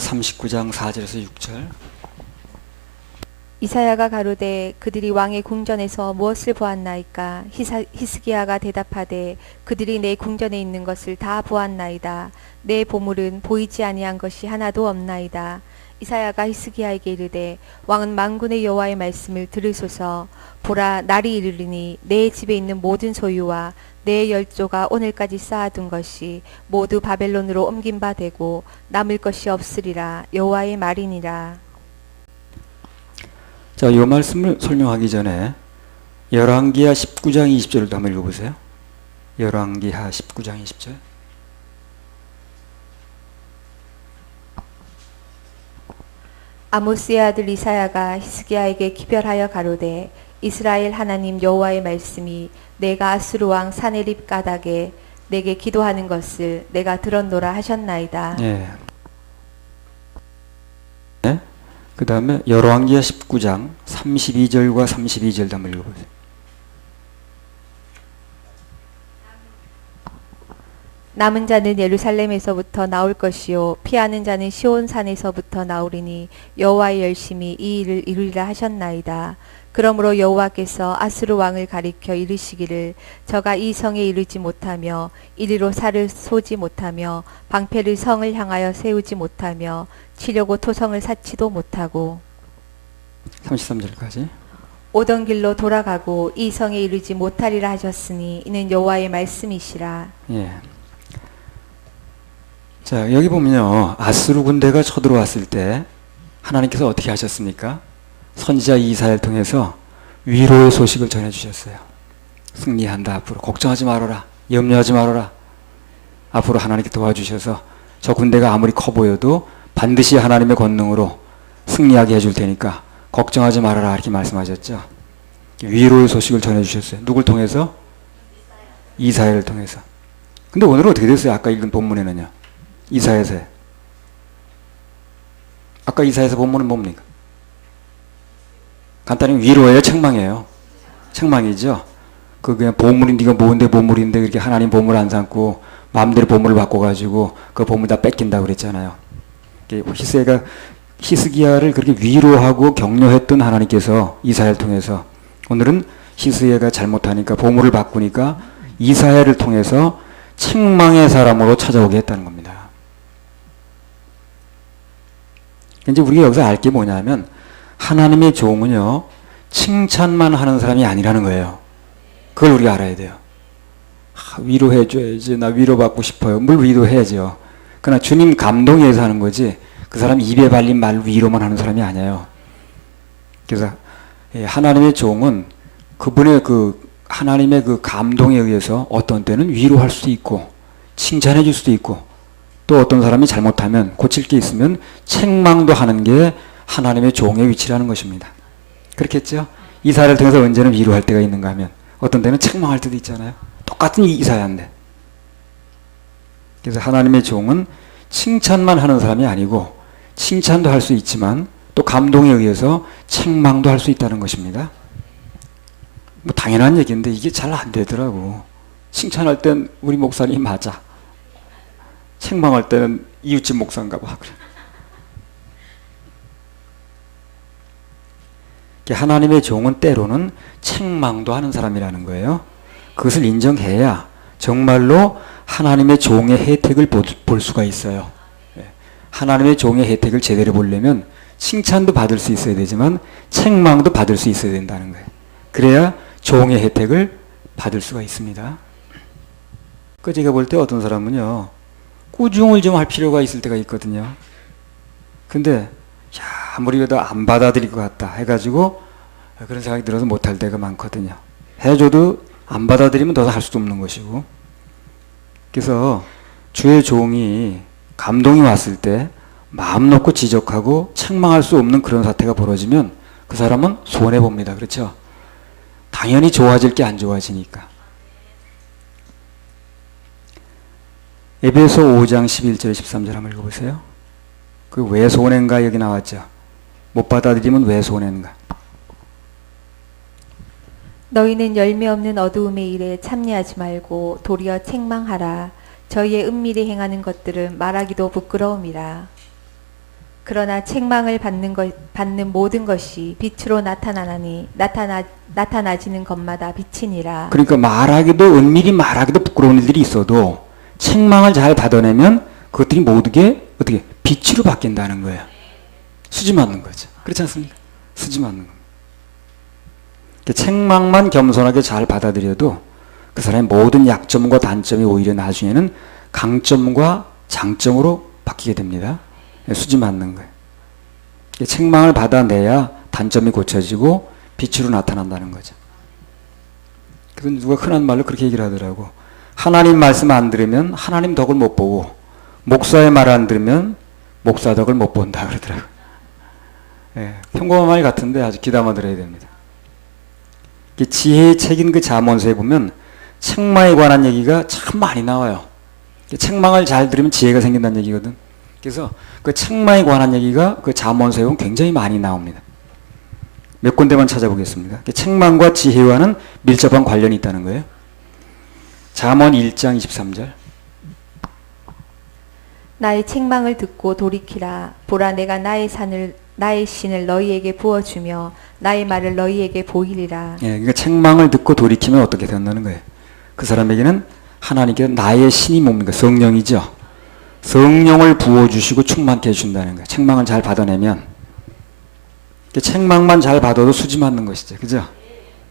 39장 4절에서 6절. 이사야가 가로되 그들이 왕의 궁전에서 무엇을 보았나이까? 히스기야가 대답하되 그들이 내 궁전에 있는 것을 다 보았나이다. 내 보물은 보이지 아니한 것이 하나도 없나이다. 이사야가 히스기야에게 이르되 왕은 만군의 여호와의 말씀을 들으소서. 보라, 날이 이르리니 내 집에 있는 모든 소유와 내 열조가 오늘까지 쌓아둔 것이 모두 바벨론으로 옮긴 바 되고 남을 것이 없으리라. 여호와의 말이니라. 자, 이 말씀을 설명하기 전에 열왕기하 19장 20절도 한번 읽어보세요. 열왕기하 19장 20절. 아모스의 아들 이사야가 히스기야에게 기별하여 가로되 이스라엘 하나님 여호와의 말씀이 내가 아수르 왕 사네립 가닥에 내게 기도하는 것을 내가 들었노라 하셨나이다. 예. 네? 그 다음에 열왕기하 19장 32절과 32절도 한번 읽어보세요. 남은 자는 예루살렘에서부터 나올 것이요 피하는 자는 시온산에서부터 나오리니 여호와의 열심히 이 일을 이루리라 하셨나이다. 그러므로 여호와께서 아수르 왕을 가리켜 이르시기를 저가 이 성에 이르지 못하며 이리로 살을 쏘지 못하며 방패를 성을 향하여 세우지 못하며 치려고 토성을 쌓지도 못하고 33절까지. 오던 길로 돌아가고 이 성에 이르지 못하리라 하셨으니 이는 여호와의 말씀이시라. 예. 자, 여기 보면요, 아수르 군대가 쳐들어왔을 때 하나님께서 어떻게 하셨습니까? 선지자 이사야를 통해서 위로의 소식을 전해주셨어요. 승리한다. 앞으로 걱정하지 말아라. 염려하지 말아라. 앞으로 하나님께 도와주셔서 저 군대가 아무리 커 보여도 반드시 하나님의 권능으로 승리하게 해줄 테니까 걱정하지 말아라. 이렇게 말씀하셨죠. 위로의 소식을 전해주셨어요. 누굴 통해서? 이사야를 통해서. 근데 오늘은 어떻게 됐어요? 아까 읽은 본문에는요. 이사야서에. 아까 이사야서 본문은 뭡니까? 간단히 위로예요, 책망이에요? 책망이죠. 그 그냥 보물인데 이거 뭔데 보물인데 그렇게 하나님 보물 안 삼고 마음대로 보물을 바꿔가지고 그 보물 다 뺏긴다고 그랬잖아요. 히스기야를 그렇게 위로하고 격려했던 하나님께서 이사야를 통해서 오늘은 히스기야가 잘못하니까 보물을 바꾸니까 이사야를 통해서 책망의 사람으로 찾아오게 했다는 겁니다. 이제 우리가 여기서 알 게 뭐냐면 하나님의 종은요, 칭찬만 하는 사람이 아니라는 거예요. 그걸 우리가 알아야 돼요. 위로해줘야지. 나 위로받고 싶어요. 뭘 위로해야죠. 그러나 주님 감동에 의해서 하는 거지 그 사람 입에 발린 말 위로만 하는 사람이 아니에요. 그래서 하나님의 종은 그분의 하나님의 그 감동에 의해서 어떤 때는 위로할 수도 있고 칭찬해 줄 수도 있고 또 어떤 사람이 잘못하면 고칠 게 있으면 책망도 하는 게 하나님의 종의 위치라는 것입니다. 그렇겠죠? 이사야를 통해서 언제는 위로할 때가 있는가 하면 어떤 때는 책망할 때도 있잖아요. 똑같은 이사야인데. 그래서 하나님의 종은 칭찬만 하는 사람이 아니고 칭찬도 할 수 있지만 또 감동에 의해서 책망도 할 수 있다는 것입니다. 뭐 당연한 얘기인데 이게 잘 안 되더라고. 칭찬할 땐 우리 목사님 맞아. 책망할 때는 이웃집 목사인가 봐. 그래. 하나님의 종은 때로는 책망도 하는 사람이라는 거예요. 그것을 인정해야 정말로 하나님의 종의 혜택을 볼 수가 있어요. 하나님의 종의 혜택을 제대로 보려면 칭찬도 받을 수 있어야 되지만 책망도 받을 수 있어야 된다는 거예요. 그래야 종의 혜택을 받을 수가 있습니다. 그 제가 볼 때 어떤 사람은요, 꾸중을 좀 할 필요가 있을 때가 있거든요. 근데 아무리 그래도 안 받아들일 것 같다 해가지고 그런 생각이 들어서 못할 때가 많거든요. 해줘도 안 받아들이면 더 할 수도 없는 것이고. 그래서 주의 종이 감동이 왔을 때 마음 놓고 지적하고 책망할 수 없는 그런 사태가 벌어지면 그 사람은 손해봅니다. 그렇죠? 당연히 좋아질 게 안 좋아지니까. 에베소 5장 11절 13절 한번 읽어보세요. 그 왜 손해인가 여기 나왔죠. 못 받아들이면 왜 손해인가. 너희는 열매 없는 어두움의 일에 참여하지 말고 도리어 책망하라. 저희의 은밀히 행하는 것들은 말하기도 부끄러움이라. 그러나 책망을 받는 모든 것이 빛으로 나타나나니 나타나지는 것마다 빛이니라. 그러니까 말하기도 은밀히 말하기도 부끄러운 일들이 있어도 책망을 잘 받아내면 그것들이 모두게 어떻게 빛으로 바뀐다는 거예요. 수지 맞는 거죠. 그렇지 않습니까? 수지 맞는 겁니다. 책망만 겸손하게 잘 받아들여도 그 사람의 모든 약점과 단점이 오히려 나중에는 강점과 장점으로 바뀌게 됩니다. 수지 맞는 거예요. 책망을 받아내야 단점이 고쳐지고 빛으로 나타난다는 거죠. 그건 누가 흔한 말로 그렇게 얘기를 하더라고. 하나님 말씀 안 들으면 하나님 덕을 못 보고 목사의 말 안 들으면 목사 덕을 못 본다 그러더라고요. 예, 평범한 말 같은데 아주 귀담아 들어야 됩니다. 지혜의 책인 그 잠언서에 보면 책망에 관한 얘기가 참 많이 나와요. 책망을 잘 들으면 지혜가 생긴다는 얘기거든. 그래서 그 책망에 관한 얘기가 그 잠언서에 보면 굉장히 많이 나옵니다. 몇 군데만 찾아보겠습니다. 책망과 지혜와는 밀접한 관련이 있다는 거예요. 잠언 1장 23절. 나의 책망을 듣고 돌이키라. 보라, 내가 나의 신을 너희에게 부어주며 나의 말을 너희에게 보이리라. 예, 그러니까 책망을 듣고 돌이키면 어떻게 된다는 거예요. 그 사람에게는 하나님께서 나의 신이 뭡니까? 성령이죠. 성령을 부어주시고 충만케 해준다는 거예요. 책망을 잘 받아내면. 책망만 잘 받아도 수지 맞는 것이죠. 그죠?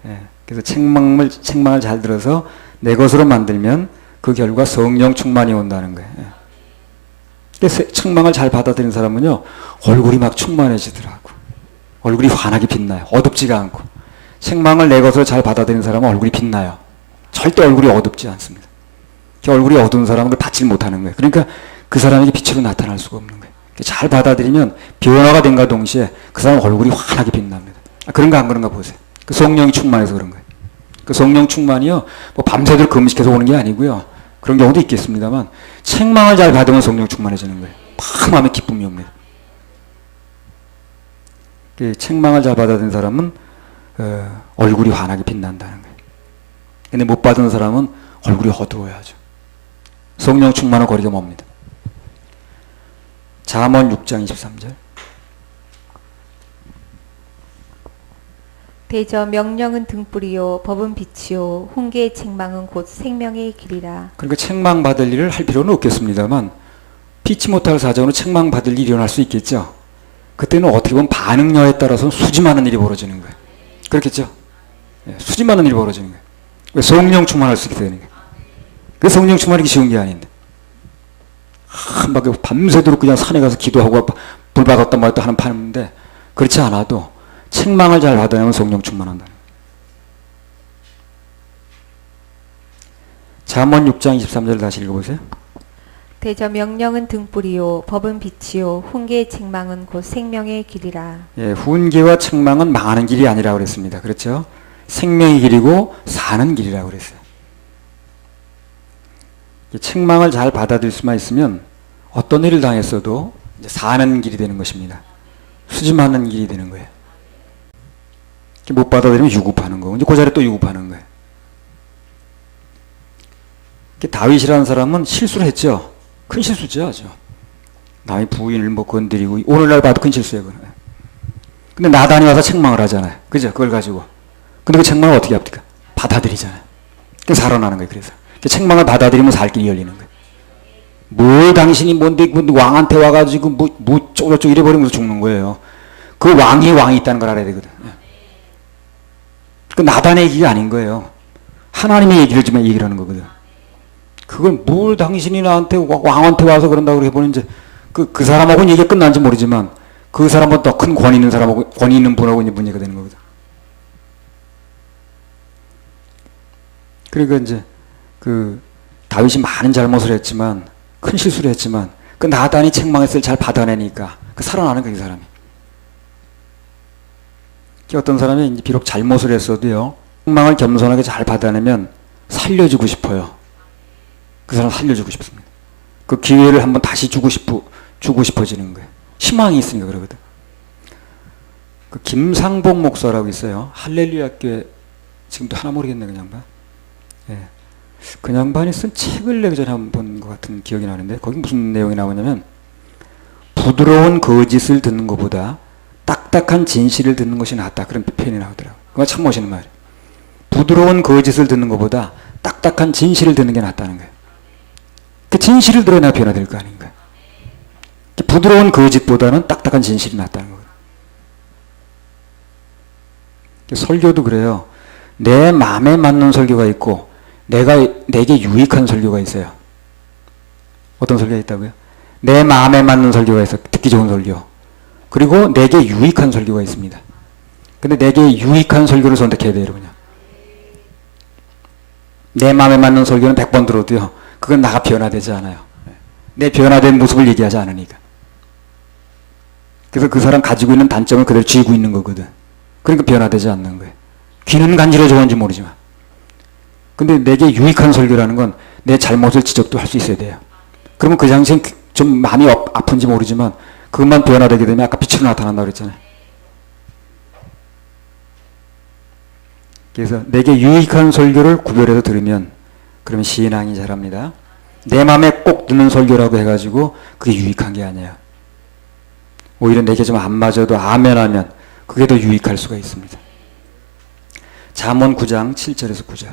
예, 그래서 책망을 잘 들어서 내 것으로 만들면 그 결과 성령 충만이 온다는 거예요. 예. 책망을 잘 받아들인 사람은요, 얼굴이 막 충만해지더라고. 얼굴이 환하게 빛나요. 어둡지가 않고. 책망을 내 것으로 잘 받아들인 사람은 얼굴이 빛나요. 절대 얼굴이 어둡지 않습니다. 얼굴이 어두운 사람은 받지 못하는 거예요. 그러니까 그 사람에게 빛으로 나타날 수가 없는 거예요. 잘 받아들이면 변화가 된과 동시에 그 사람 얼굴이 환하게 빛납니다. 그런가 안 그런가 보세요. 그 성령이 충만해서 그런 거예요. 그 성령 충만이요, 뭐 밤새도록 금식해서 오는 게 아니고요. 그런 경우도 있겠습니다만 책망을 잘 받으면 성령 충만해지는 거예요. 막 마음에 기쁨이 옵니다. 책망을 잘 받아들인 사람은 얼굴이 환하게 빛난다는 거예요. 근데 못 받은 사람은 얼굴이 어두워야죠. 성령 충만을 거리가 멉니다. 잠언 6장 23절. 대저 명령은 등불이요 법은 빛이요 훈계의 책망은 곧 생명의 길이라. 그러니까 책망 받을 일을 할 필요는 없겠습니다만 피치 못할 사정으로 책망 받을 일이 일어날 수 있겠죠. 그때는 어떻게 보면 반응여에 따라서 수지 많은 일이 벌어지는 거예요. 그렇겠죠. 예, 수지 많은 일이 벌어지는 거예요. 왜? 성령 충만할 수 있게 되는 거예요. 그 성령 충만하기 쉬운 게 아닌데 막 밤새도록 그냥 산에 가서 기도하고 불 받았다 말았다 하는 판인데 그렇지 않아도 책망을 잘 받아내면 성령 충만한다. 잠언 6장 23절 다시 읽어보세요. 대저 명령은 등불이요 법은 빛이요 훈계의 책망은 곧 생명의 길이라. 예, 훈계와 책망은 망하는 길이 아니라고 그랬습니다. 그렇죠? 생명의 길이고 사는 길이라고 그랬어요. 책망을 잘 받아들일 수만 있으면 어떤 일을 당했어도 이제 사는 길이 되는 것입니다. 수지 맞는 길이 되는 거예요. 못 받아들이면 유급하는 거고 이제 그 자리에 또 유급하는 거예요. 다윗이라는 사람은 실수를 했죠. 큰 실수죠. 아주. 남의 부인을 뭐 건드리고 오늘날 봐도 큰 실수예요. 그건. 근데 나단이 와서 책망을 하잖아요. 그죠? 그걸 가지고. 근데 그 책망을 어떻게 합니까? 받아들이잖아요. 그래서 살아나는 거예요. 그래서. 책망을 받아들이면 살 길이 열리는 거예요. 뭐 당신이 뭔데 왕한테 와가지고 뭐 쪼글쪼글 이래버리면서 죽는 거예요. 그 왕이 있다는 걸 알아야 되거든. 그 나단의 얘기가 아닌 거예요. 하나님의 얘기를 좀 얘기를 하는 거거든. 그걸 뭘 당신이 나한테 왕한테 와서 그런다고 해보는 이제 그 사람하고는 얘기가 끝난지 모르지만 그 사람보다 더 큰 권위 있는 사람하고 권위 있는 분하고 이제 문제가 되는 거거든. 그러니까 이제 그 다윗이 많은 잘못을 했지만 큰 실수를 했지만 그 나단이 책망했을 때 잘 받아내니까 그 살아나는 거야, 이 사람이. 어떤 사람이 이제 비록 잘못을 했어도요, 책망을 겸손하게 잘 받아내면 살려주고 싶어요. 그 사람 살려주고 싶습니다. 그 기회를 한번 다시 주고 싶어지는 거예요. 희망이 있으니까 그러거든. 그 김상복 목사라고 있어요. 할렐루야 교회 지금도 하나 모르겠네 그 양반. 예. 그 양반이 쓴 책을 내기 전에 한 번 본 것 같은 기억이 나는데 거기 무슨 내용이 나오냐면 부드러운 거짓을 듣는 것보다 딱딱한 진실을 듣는 것이 낫다. 그런 표현이 나오더라고요. 그거 참 멋있는 말이에요. 부드러운 거짓을 듣는 것보다 딱딱한 진실을 듣는 게 낫다는 거예요. 그 진실을 들어야 내가 변화될 거 아닌가. 부드러운 거짓보다는 딱딱한 진실이 낫다는 거예요. 설교도 그래요. 내 마음에 맞는 설교가 있고 내게 유익한 설교가 있어요. 어떤 설교가 있다고요? 내 마음에 맞는 설교가 있어. 듣기 좋은 설교. 그리고 내게 유익한 설교가 있습니다. 근데 내게 유익한 설교를 선택해야 돼요, 여러분요. 내 마음에 맞는 설교는 100번 들어도요, 그건 나가 변화되지 않아요. 내 변화된 모습을 얘기하지 않으니까. 그래서 그 사람 가지고 있는 단점을 그대로 쥐고 있는 거거든. 그러니까 변화되지 않는 거예요. 귀는 간지러져 그런지 모르지만. 근데 내게 유익한 설교라는 건 내 잘못을 지적도 할 수 있어야 돼요. 그러면 그 당시엔 좀 마음이 아픈지 모르지만 그것만 변화되게 되면 아까 빛으로 나타난다고 그랬잖아요. 그래서 내게 유익한 설교를 구별해서 들으면 그러면 신앙이 자랍니다. 내 마음에 꼭 드는 설교라고 해가지고 그게 유익한 게 아니에요. 오히려 내게 좀 안 맞아도 아멘하면 그게 더 유익할 수가 있습니다. 잠언 9장 7절에서 9절.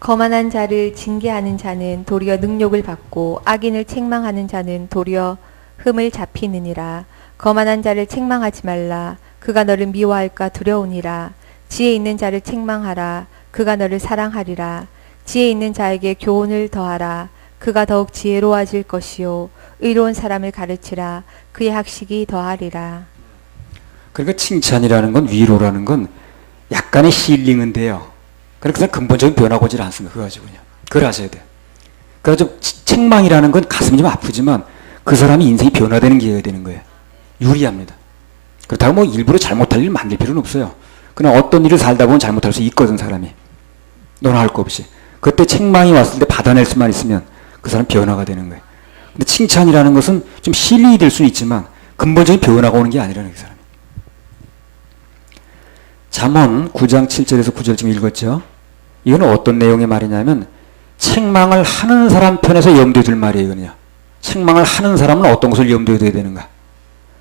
거만한 자를 징계하는 자는 도리어 능욕을 받고 악인을 책망하는 자는 도리어 흠을 잡히느니라. 거만한 자를 책망하지 말라. 그가 너를 미워할까 두려우니라. 지혜 있는 자를 책망하라. 그가 너를 사랑하리라. 지혜 있는 자에게 교훈을 더하라. 그가 더욱 지혜로워질 것이요. 의로운 사람을 가르치라. 그의 학식이 더하리라. 그러니까 칭찬이라는 건, 위로라는 건 약간의 힐링은 돼요. 그래서 근본적인 변화가 오질 않습니다. 그거 가지고 그냥. 그걸 아셔야 돼요. 그래서 책망이라는 건 가슴이 좀 아프지만 그 사람이 인생이 변화되는 기회가 되는 거예요. 유리합니다. 그렇다고 뭐 일부러 잘못할 일 만들 필요는 없어요. 그냥 어떤 일을 살다 보면 잘못할 수 있거든, 사람이. 너나 할 거 없이. 그때 책망이 왔을 때 받아낼 수만 있으면 그 사람 변화가 되는 거예요. 근데 칭찬이라는 것은 좀 힐링이 될 수는 있지만 근본적인 변화가 오는 게 아니라는 그 사람이. 잠언 9장 7절에서 9절쯤 읽었죠. 이건 어떤 내용의 말이냐면 책망을 하는 사람 편에서 염두에 둘 말이에요. 이거는요. 책망을 하는 사람은 어떤 것을 염두에 둬야 되는가.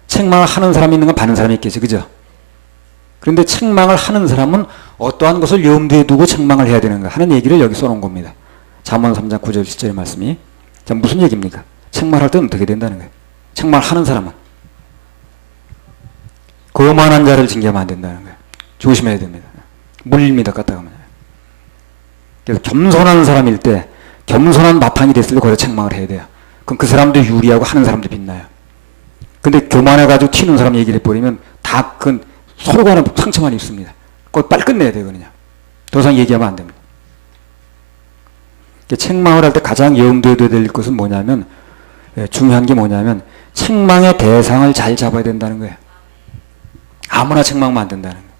책망을 하는 사람이 있는 건 받는 사람이 있겠죠. 그죠? 그런데 책망을 하는 사람은 어떠한 것을 염두에 두고 책망을 해야 되는가 하는 얘기를 여기 써놓은 겁니다. 잠언 3장 9절 10절의 말씀이. 자, 무슨 얘기입니까? 책망할 때는 어떻게 된다는 거예요? 책망하는 사람은 거만한 자를 징계하면 안 된다는 거예요. 조심해야 됩니다. 물립니다. 갔다 가면. 그래서 겸손한 사람일 때 겸손한 바탕이 됐을 때 거기서 책망을 해야 돼요. 그럼 그 사람도 유리하고 하는 사람도 빛나요. 근데 교만해가지고 튀는 사람 얘기를 해버리면 다 그 서로 간에 상처만 입습니다. 그거 빨리 끝내야 돼요. 그냥. 더 이상 얘기하면 안 됩니다. 책망을 할 때 가장 염두에 둬야 될 것은 뭐냐면, 중요한 게 뭐냐면 책망의 대상을 잘 잡아야 된다는 거예요. 아무나 책망하면 안 된다는 거예요.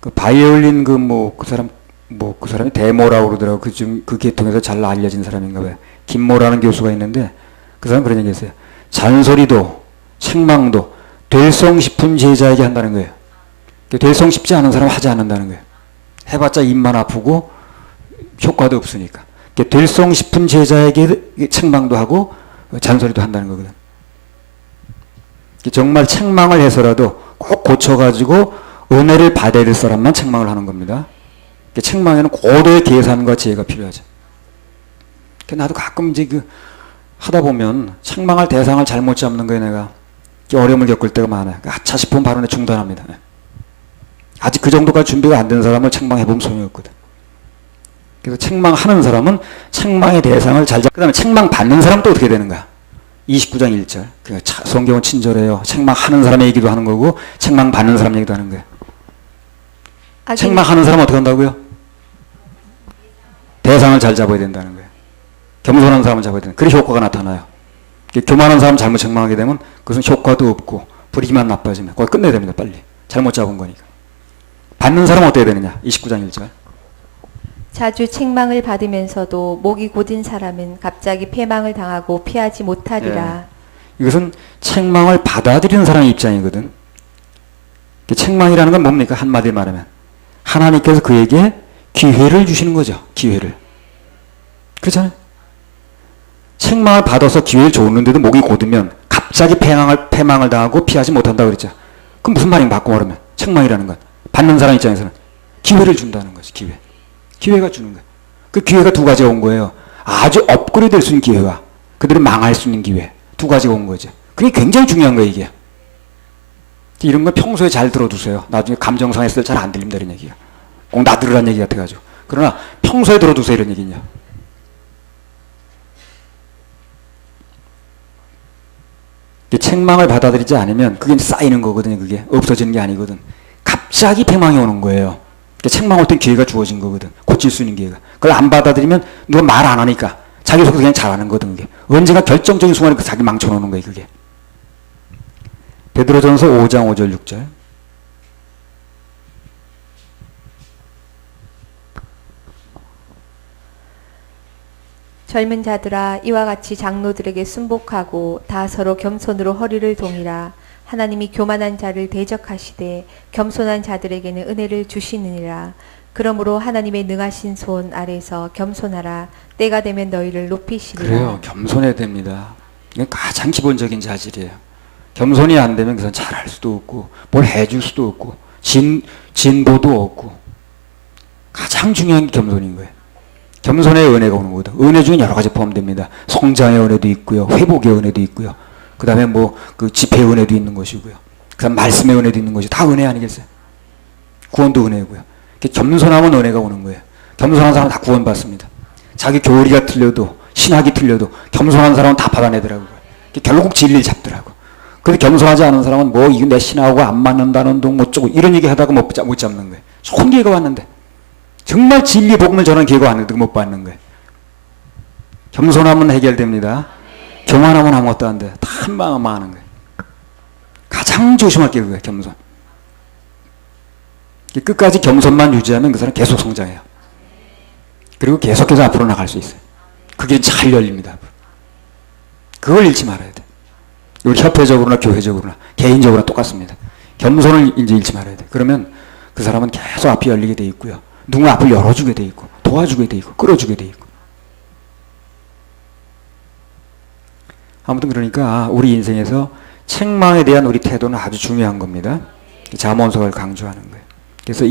그 바이올린 그 사람이 대모라고 그러더라고. 그 계통에서 잘 알려진 사람인가 봐요. 김모라는 교수가 있는데 그 사람 그런 얘기 했어요. 잔소리도 책망도 될성 싶은 제자에게 한다는 거예요. 될성 싶지 않은 사람은 하지 않는다는 거예요. 해봤자 입만 아프고 효과도 없으니까. 될성 싶은 제자에게 책망도 하고 잔소리도 한다는 거거든. 정말 책망을 해서라도 꼭 고쳐가지고 은혜를 받아야 될 사람만 책망을 하는 겁니다. 책망에는 고도의 계산과 지혜가 필요하죠. 나도 가끔 이제 하다 보면 책망할 대상을 잘못 잡는 거에 내가 어려움을 겪을 때가 많아요. 아차 싶으면 바로 내 중단합니다. 아직 그 정도까지 준비가 안 된 사람을 책망해보면 소용이 없거든. 그래서 책망하는 사람은 책망의 대상을 잘 잡고, 그 다음에 책망받는 사람은 또 어떻게 되는가? 29장 1절. 성경은 친절해요. 책망하는 사람의 얘기도 하는 거고 책망받는 사람 얘기도 하는 거예요. 책망하는 사람은 어떻게 한다고요? 대상을 잘 잡아야 된다는 거예요. 겸손한 사람을 잡아야 된다. 그래 효과가 나타나요. 교만한 사람 잘못 책망하게 되면 그것은 효과도 없고 불이만 나빠지면 그거 끝내야 됩니다. 빨리. 잘못 잡은 거니까. 받는 사람은 어떻게 되느냐? 29장 1절. 자주 책망을 받으면서도 목이 곧은 사람은 갑자기 패망을 당하고 피하지 못하리라. 이것은 책망을 받아들이는 사람의 입장이거든. 책망이라는 건 뭡니까? 한마디로 말하면 하나님께서 그에게 기회를 주시는 거죠. 기회를. 그렇잖아요. 책망을 받아서 기회를 줬는데도 목이 곧으면 갑자기 패망을 당하고 피하지 못한다고 그랬죠. 그럼 무슨 말인가 바꿔 말하면 책망이라는 건 받는 사람 입장에서는 기회를 준다는 거지. 기회가 주는 거예요. 그 기회가 두 가지가 온 거예요. 아주 업그레이드 될 수 있는 기회와 그들은 망할 수 있는 기회. 두 가지가 온 거죠. 그게 굉장히 중요한 거예요, 이게. 이런 거 평소에 잘 들어두세요. 나중에 감정 상했을 때 잘 안 들립니다, 이런 얘기가. 꼭 나들으란 얘기 같아가지고. 그러나 평소에 들어두세요, 이런 얘기냐. 책망을 받아들이지 않으면 그게 쌓이는 거거든요. 그게 없어지는 게 아니거든. 갑자기 패망이 오는 거예요. 책망 올 땐 기회가 주어진 거거든. 고칠 수 있는 기회가. 그걸 안 받아들이면 누가 말 안 하니까 자기 속에서 그냥 잘하는 거거든. 그게. 언젠가 결정적인 순간에 그 자기 망쳐놓는 거예요. 그게. 베드로전서 5장 5절 6절. 젊은 자들아 이와 같이 장로들에게 순복하고 다 서로 겸손으로 허리를 동이라. 하나님이 교만한 자를 대적하시되 겸손한 자들에게는 은혜를 주시느니라. 그러므로 하나님의 능하신 손 아래서 겸손하라. 때가 되면 너희를 높이시리라. 그래요. 겸손해야 됩니다. 이게 가장 기본적인 자질이에요. 겸손이 안 되면 그건 잘할 수도 없고 뭘 해줄 수도 없고 진보도 없고. 가장 중요한 게 겸손인 거예요. 겸손의 은혜가 오는 거거든. 은혜 중에 여러 가지 포함됩니다. 성장의 은혜도 있고요. 회복의 은혜도 있고요. 그 다음에 그 집회의 은혜도 있는 것이고요. 그 다음 말씀의 은혜도 있는 것이 다 은혜 아니겠어요? 구원도 은혜고요. 겸손하면 은혜가 오는 거예요. 겸손한 사람은 다 구원받습니다. 자기 교리가 틀려도 신학이 틀려도 겸손한 사람은 다 받아내더라고요. 결국 진리를 잡더라고. 근데 겸손하지 않은 사람은 이거 내 신하고 안 맞는다는 둥 어쩌고 이런 얘기 하다가 못 잡는 거예요. 좋은 기회가 왔는데 정말 진리 복음을 전하는 기회가 왔는데 못 받는 거예요. 겸손하면 해결됩니다. 교만하면 아무것도 안 돼. 다 한방만 하는 거예요. 가장 조심할 게 그거예요. 겸손. 끝까지 겸손만 유지하면 그 사람 계속 성장해요. 그리고 계속해서 앞으로 나갈 수 있어요. 그 길이 잘 열립니다. 그걸 잃지 말아야 돼. 우리 협회적으로나 교회적으로나 개인적으로나 똑같습니다. 겸손을 이제 잃지 말아야 돼. 그러면 그 사람은 계속 앞이 열리게 돼 있고요. 누구 앞을 열어주게 돼 있고 도와주게 돼 있고 끌어주게 돼 있고. 아무튼 그러니까 우리 인생에서 책망에 대한 우리 태도는 아주 중요한 겁니다. 잠언서를 강조하는 거예요. 그래서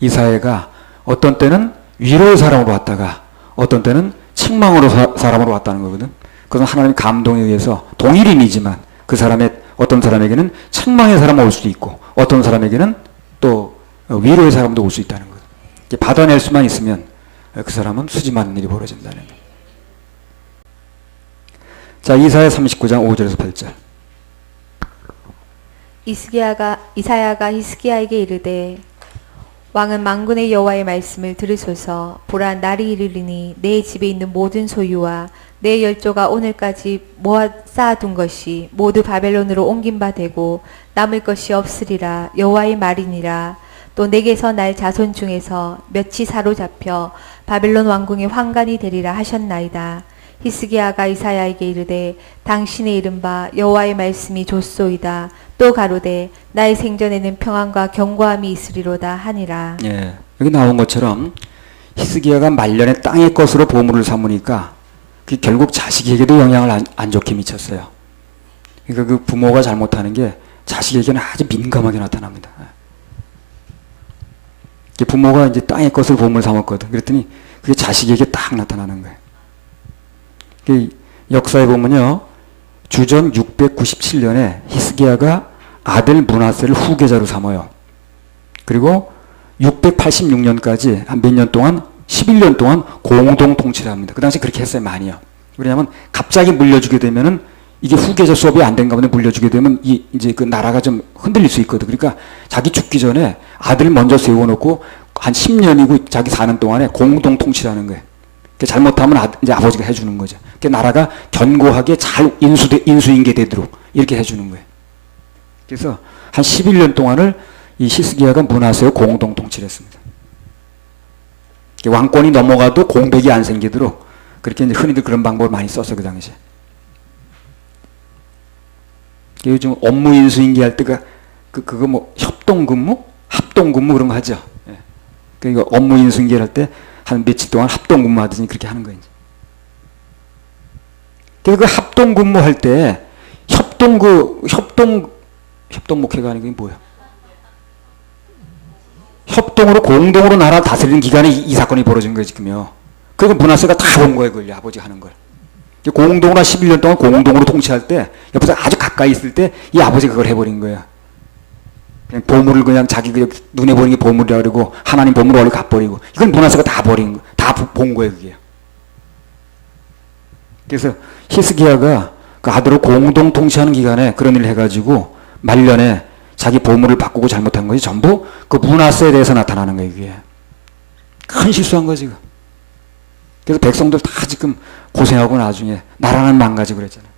이사야가 어떤 때는 위로의 사람으로 왔다가 어떤 때는 책망으로 사람으로 왔다는 거거든. 그건 하나님 감동에 의해서 동일인이지만 그 사람의 어떤 사람에게는 책망의 사람이 올 수도 있고 어떤 사람에게는 또 위로의 사람도 올 수 있다는 거예요. 받아낼 수만 있으면 그 사람은 수지 맞는 일이 벌어진다는 거예요. 자, 이사야 39장 5절에서 8절. 이사야가 히스기야에게 이르되 왕은 만군의 여호와의 말씀을 들으소서. 보라, 날이 이르리니 내 집에 있는 모든 소유와 내 열조가 오늘까지 모아 쌓아둔 것이 모두 바벨론으로 옮긴 바 되고 남을 것이 없으리라. 여호와의 말이니라. 또 내게서 날 자손 중에서 몇이 사로잡혀 바벨론 왕궁의 환관이 되리라 하셨나이다. 히스기야가 이사야에게 이르되 당신의 이른바 여호와의 말씀이 좋소이다. 또 가로되 나의 생전에는 평안과 견고함이 있으리로다 하니라. 예, 여기 나온 것처럼 히스기야가 말년에 땅의 것으로 보물을 삼으니까 그 결국 자식에게도 영향을 안 좋게 미쳤어요. 그러니까 그 부모가 잘못하는 게 자식에게는 아주 민감하게 나타납니다. 부모가 이제 땅의 것을 보물 삼았거든. 그랬더니 그게 자식에게 딱 나타나는 거예요. 역사에 보면요, 주전 697년에 히스기야가 아들 므낫세를 후계자로 삼아요. 그리고 686년까지 한 몇 년 동안 11년 동안 공동 통치를 합니다. 그 당시 그렇게 했어요. 많이요. 왜냐하면 갑자기 물려주게 되면은 이게 후계자 수업이 안 된 가운데 물려주게 되면 이제 그 나라가 좀 흔들릴 수 있거든. 그러니까 자기 죽기 전에 아들을 먼저 세워놓고 한 10년이고 자기 사는 동안에 공동 통치를 하는 거예요. 잘못하면 이제 아버지가 해주는 거죠. 나라가 견고하게 잘 인수인계되도록 이렇게 해주는 거예요. 그래서 한 11년 동안을 이 히스기야가 므낫세와 공동 통치를 했습니다. 왕권이 넘어가도 공백이 안 생기도록 그렇게 이제 흔히들 그런 방법을 많이 썼어, 그 당시에. 요즘 업무 인수인계할 때가 그거 협동근무? 합동근무 그런 거 하죠. 예. 그러니까 업무 인수인계를 할 때 한 며칠 동안 합동근무 하듯이 그렇게 하는 거예요. 그래서 그 합동 근무할 때 협동 목회가 아니고 이게 뭐야? 협동으로 공동으로 나라를 다스리는 기간에 이 사건이 벌어진 거예요 지금요. 그리고 문하세가 다 본 거예요 그걸 아버지가 하는 걸. 공동으로 11년 동안 공동으로 통치할 때 옆에서 아주 가까이 있을 때 이 아버지가 그걸 해버린 거예요. 그냥 보물을 그냥 자기 그냥 눈에 보이는 게 보물이라 그러고 하나님 보물을 얼른 갚버리고 이건 문하세가 다 버린 거, 다 본 거예요 그게. 그래서 히스기야가 그 아들을 공동 통치하는 기간에 그런 일을 해가지고 말년에 자기 보물을 바꾸고 잘못한 것이 전부 그 문하세에 대해서 나타나는 거예요 이게. 큰 실수한 거지. 그래서 백성들 다 지금 고생하고 나중에 나라는 망가지고 그랬잖아요.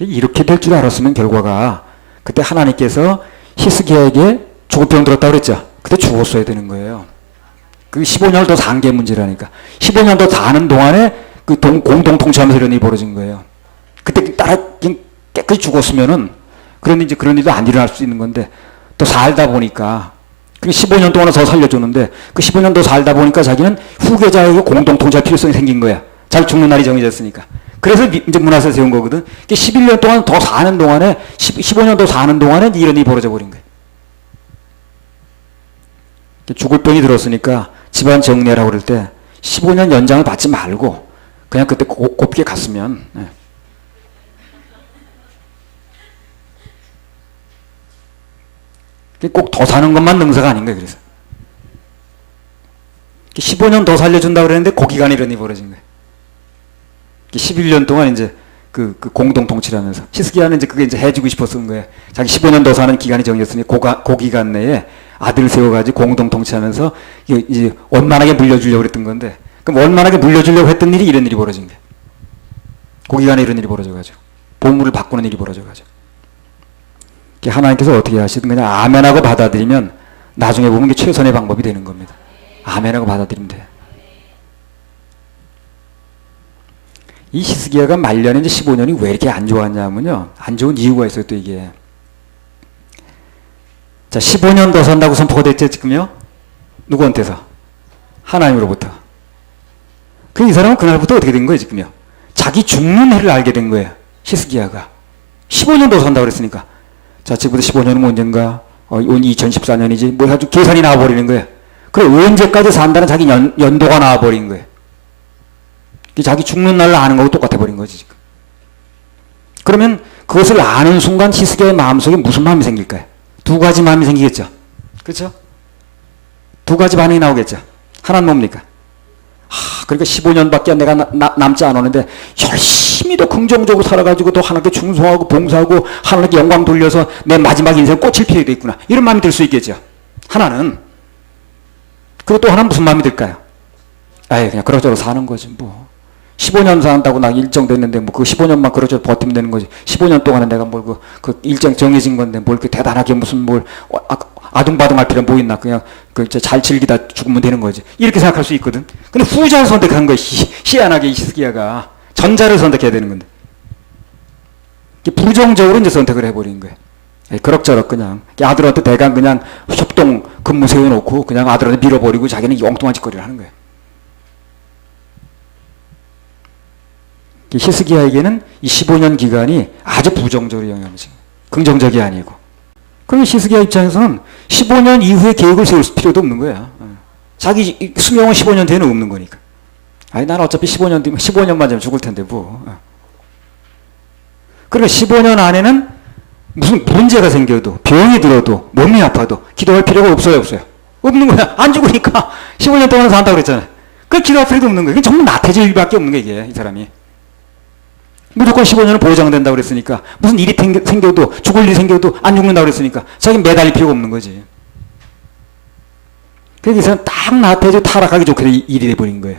이렇게 될 줄 알았으면 결과가 그때 하나님께서 히스기야에게 죽을 병 들었다고 그랬죠. 그때 죽었어야 되는 거예요. 그 15년을 더 산 게 문제라니까. 15년 더 사는 동안에 그 공동 통치하면서 이런 일이 벌어진 거예요. 그때 따라 깨끗이 죽었으면은 그런데 이제 그런 일도 안 일어날 수 있는 건데 또 살다 보니까 그 15년 동안 더 살려줬는데 그 15년 더 살다 보니까 자기는 후계자에게 공동 통치할 필요성이 생긴 거야. 잘 죽는 날이 정해졌으니까. 그래서 이제 문하세 세운 거거든. 11년 동안 더 사는 동안에 15년 더 사는 동안에 이런 일이 벌어져 버린 거야. 죽을 병이 들었으니까 집안 정리하라고 그럴 때 15년 연장을 받지 말고 그냥 그때 곱게 갔으면 꼭 더 사는 것만 능사가 아닌 거예요. 그래서 15년 더 살려준다고 그랬는데 그 기간에 이런 일이 벌어진 거예요. 11년 동안 이제 그 공동 통치를 하면서 히스기야는 이제 그게 이제 해주고 싶었던 거예요. 자기 15년 더 사는 기간이 정해졌으니 그 기간 내에 아들을 세워가지고 공동 통치하면서 이제 원만하게 물려주려고 그랬던 건데 그럼 원만하게 물려주려고 했던 일이 이런 일이 벌어진 거예요. 그 기간에 이런 일이 벌어져가지고 보물을 바꾸는 일이 벌어져가지고 하나님께서 어떻게 하시든 그냥 아멘하고 받아들이면 나중에 보면 게 최선의 방법이 되는 겁니다. 아멘하고 받아들이면 돼요. 이 히스기야가 말년에 이제 15년이 왜 이렇게 안 좋았냐면요. 안 좋은 이유가 있어요, 또 이게. 자, 15년 더 산다고 선포가 됐죠, 지금요? 누구한테서? 하나님으로부터. 이 사람은 그날부터 어떻게 된 거예요, 지금요? 자기 죽는 해를 알게 된 거예요, 히스기야가. 15년 더 산다고 그랬으니까. 자, 지금부터 15년은 언젠가? 온 2014년이지. 뭐 아주 계산이 나와버리는 거예요. 그래, 언제까지 산다는 자기 연도가 나와버린 거예요. 자기 죽는 날을 아는 거하고 똑같아 버린 거지 지금. 그러면 그것을 아는 순간 히스기야의 마음속에 무슨 마음이 생길까요? 두 가지 마음이 생기겠죠. 그렇죠? 두 가지 반응이 나오겠죠. 하나는 뭡니까? 그러니까 15년밖에 내가 남지 않았는데 열심히 더 긍정적으로 살아가지고 또 하나님께 충성하고 봉사하고 하나님께 영광 돌려서 내 마지막 인생 꽃을 피워야 되겠구나. 이런 마음이 들 수 있겠죠. 하나는. 그리고 또 하나는 무슨 마음이 들까요? 그냥 그럭저럭 사는 거지 뭐. 15년 산다고 나 일정 됐는데 뭐 그 15년만 그렇게 버티면 되는 거지. 15년 동안은 내가 뭘 그 일정 정해진 건데 뭘 그 대단하게 무슨 뭘 아둥바둥할 필요 뭐 있나. 그냥 잘 즐기다 죽으면 되는 거지. 이렇게 생각할 수 있거든. 근데 후자를 선택한 거야. 희한하게 히스기야가 전자를 선택해야 되는 건데. 부정적으로 이제 선택을 해버린 거야. 그럭저럭 그냥 아들한테 대강 그냥 협동 근무 세워놓고 그냥 아들한테 밀어버리고 자기는 엉뚱한 짓거리를 하는 거야. 히스기야에게는 이 15년 기간이 아주 부정적으로 영향을 미친 거예요. 긍정적이 아니고. 그럼 히스기야 입장에서는 15년 이후에 계획을 세울 필요도 없는 거야. 자기 수명은 15년 뒤에는 없는 거니까. 난 어차피 15년 뒤면 15년만 되면 죽을 텐데 뭐. 그러니까 15년 안에는 무슨 문제가 생겨도 병이 들어도 몸이 아파도 기도할 필요가 없어요, 없어요? 없는 거야. 안 죽으니까 15년 동안 산다고 그랬잖아요. 그 기도할 필요도 없는 거예요. 정말 나태해질 일밖에 없는 거예요, 이게 이 사람이. 무조건 15년은 보장된다고 그랬으니까 무슨 일이 생겨도 죽을 일이 생겨도 안 죽는다고 그랬으니까 자기는 매달릴 필요가 없는 거지. 그래서 이 사람 딱 나태해져 타락하기 좋게 일이 돼버린 거예요.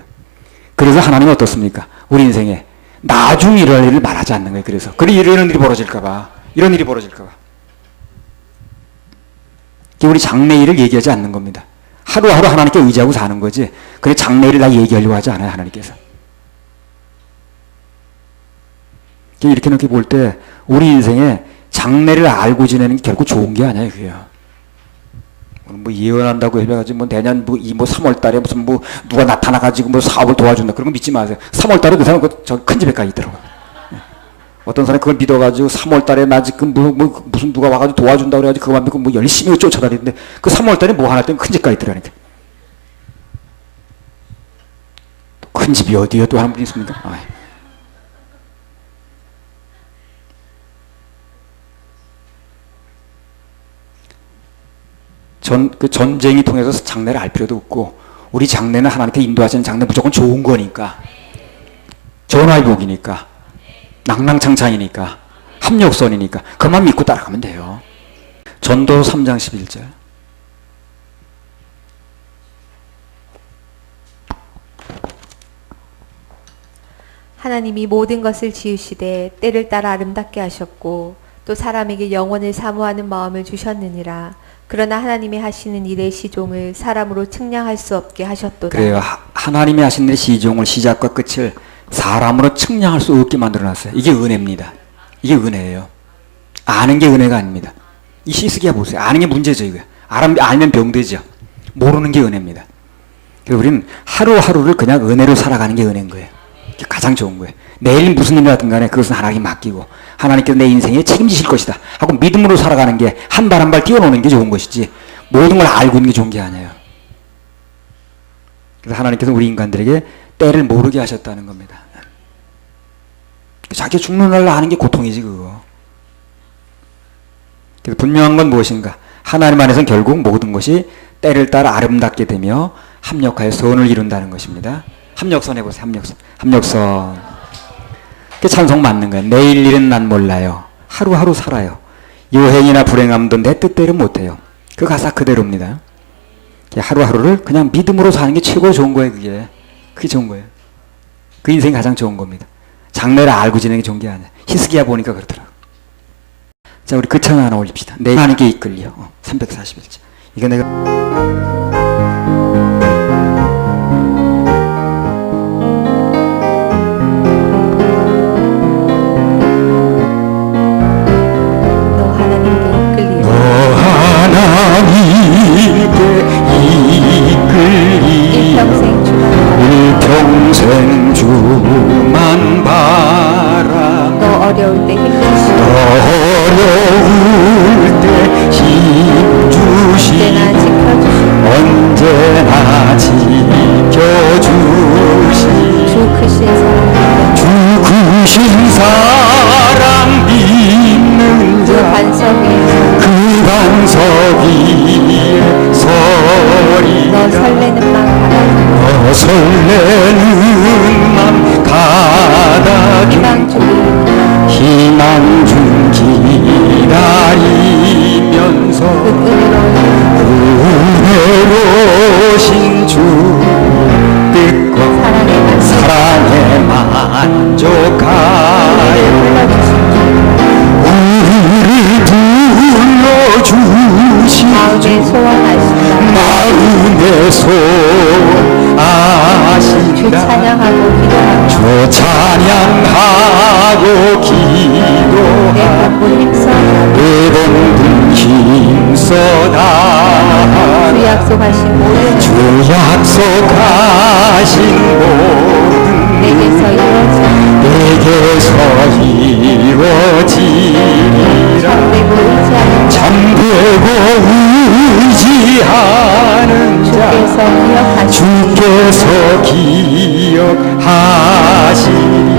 그래서 하나님은 어떻습니까? 우리 인생에 나중 일어날 일을 말하지 않는 거예요. 그래서 이런 일이 벌어질까봐 이런 일이 벌어질까봐 우리 장래일을 얘기하지 않는 겁니다. 하루하루 하나님께 의지하고 사는 거지. 그래 장래일을 다 얘기하려고 하지 않아요. 하나님께서. 이렇게 이렇게 볼 때 우리 인생에 장래를 알고 지내는 게 결코 좋은 게 아니에요. 그게요. 뭐 예언한다고 해가지고 뭐 내년 뭐 3월 달에 무슨 뭐 누가 나타나가지고 뭐 사업을 도와준다 그런 거 믿지 마세요. 3월 달에 그 사람 저 큰 집에 가 있더라고요. 어떤 사람이 그걸 믿어가지고 3월 달에 나 지금 무슨 누가 와가지고 도와준다 그래가지고 그거만 믿고 뭐 열심히 쫓아다니는데 그 3월 달에 뭐 하나 때문에 큰 집 가 있더라니까. 큰 집이 어디에 또 하는 분이 있습니까? 그 전쟁이 통해서 장래를 알 필요도 없고 우리 장래는 하나님께 인도하시는 장래 무조건 좋은 거니까 전화위복이니까 낭낭창창이니까 합력선이니까 그만 믿고 따라가면 돼요. 전도 3장 11절 하나님이 모든 것을 지으시되 때를 따라 아름답게 하셨고 또 사람에게 영원을 사모하는 마음을 주셨느니라. 그러나 하나님이 하시는 일의 시종을 사람으로 측량할 수 없게 하셨도다. 그래요. 하나님이 하신 일의 시종을 시작과 끝을 사람으로 측량할 수 없게 만들어놨어요. 이게 은혜입니다. 이게 은혜예요. 아는 게 은혜가 아닙니다. 이 히스기야 보세요. 아는 게 문제죠. 이거 알면 병되죠. 모르는 게 은혜입니다. 그래서 우리는 하루하루를 그냥 은혜로 살아가는 게 은혜인 거예요. 그게 가장 좋은 거예요. 내일 무슨 일이 하든 간에 그것은 하나님께 맡기고 하나님께서 내 인생에 책임지실 것이다 하고 믿음으로 살아가는 게 한 발 한 발 뛰어노는 게 좋은 것이지 모든 걸 알고 있는 게 좋은 게 아니에요. 그래서 하나님께서 우리 인간들에게 때를 모르게 하셨다는 겁니다. 자기 죽는 날 아는 게 고통이지 그거. 그래서 분명한 건 무엇인가? 하나님 안에서는 결국 모든 것이 때를 따라 아름답게 되며 합력하여 선을 이룬다는 것입니다. 합력선 해보세요. 합력선. 그 찬송 맞는 거예요. 내일 일은 난 몰라요. 하루하루 살아요. 요행이나 불행함도 내 뜻대로 못해요. 그 가사 그대로입니다. 하루하루를 그냥 믿음으로 사는 게 최고 좋은 거예요. 그게 좋은 거예요. 그 인생이 가장 좋은 겁니다. 장래를 알고 지내는 게 좋은 게 아니야. 히스기야 보니까 그렇더라고. 자, 우리 그 찬 하나 올립시다. 내 하나님께 이끌려. 341절. 이거 내가 일평생 주만 바라. 너 어려울 때 힘주시고 어려울 때 힘 주시 언제나 지켜주시 언제나 지켜주시 주 크신 사랑 주 크신 사랑 믿는 그 자 반석 위에서 그 반석 위에 서리라. 너 설레는 맘 너 설레는 맘 가다 희망 중 기다리면서 그 은혜로우신 주 뜻과 사랑에 만족하여 우리를 불러주신 마음에 소원하신다. 마음에 주 소원하신다. 찬양하고 기도하며 주 찬양하고 기도하며 내 본분 힘써다 주 약속하신 모든 주 약속하신 모든 내게서 이루어지리라. 참되고 참되고 의지하는 자 주께서 기억하시니 주께서 기억하시리.